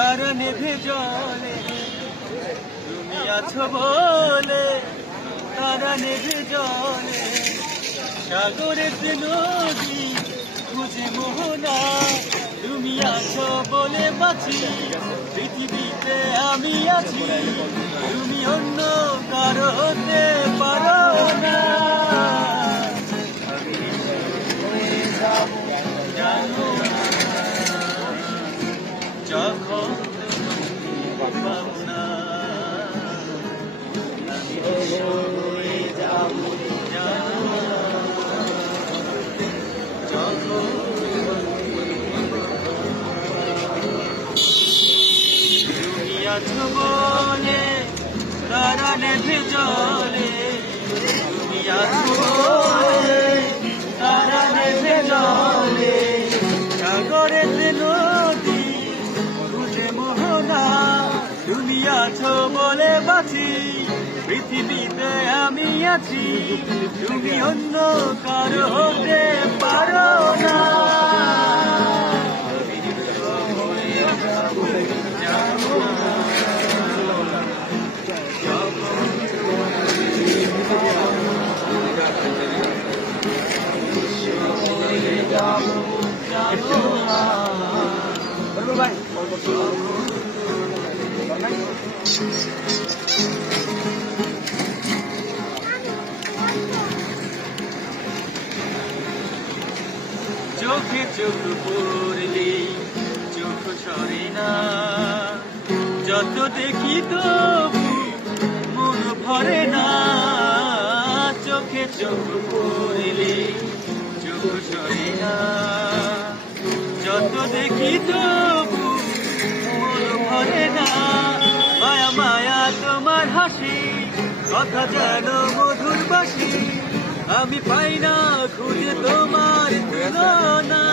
তারা নেভে জলে তুমি আছো বলে, তারা নেভে জলে সাগরেতে নদী খুঁজে মোহনা, তুমি আছো বলে বাঁচি পৃথিবীতে আমি আছি, তুমি অন্য কারো হতে পারো না। জানো যখন পাবো না হয়ে যাব, জানো যখন তুমি আছো বলে তারা নেভে জলে, তুমি আছো বলে তারা নেভে জলে সাগরেতে নদী খুঁজে মোহনা, তুমি আছো বলে বাঁচি পৃথিবীতে আমি আছি, তুমি অন্য কারো হতে পারো না। চোখে চোখ পড়লি চোখ সরে না, যত দেখি তবু মন ভরে না, চোখে চোখ পড়লি চোখ সরে না, যত দেখি তবু মন ভরে না, মায়া মায়া তোমার হাসি কথা যেন মধুর বাসি, আমি পাই না খুঁজে তোমার তুলনা।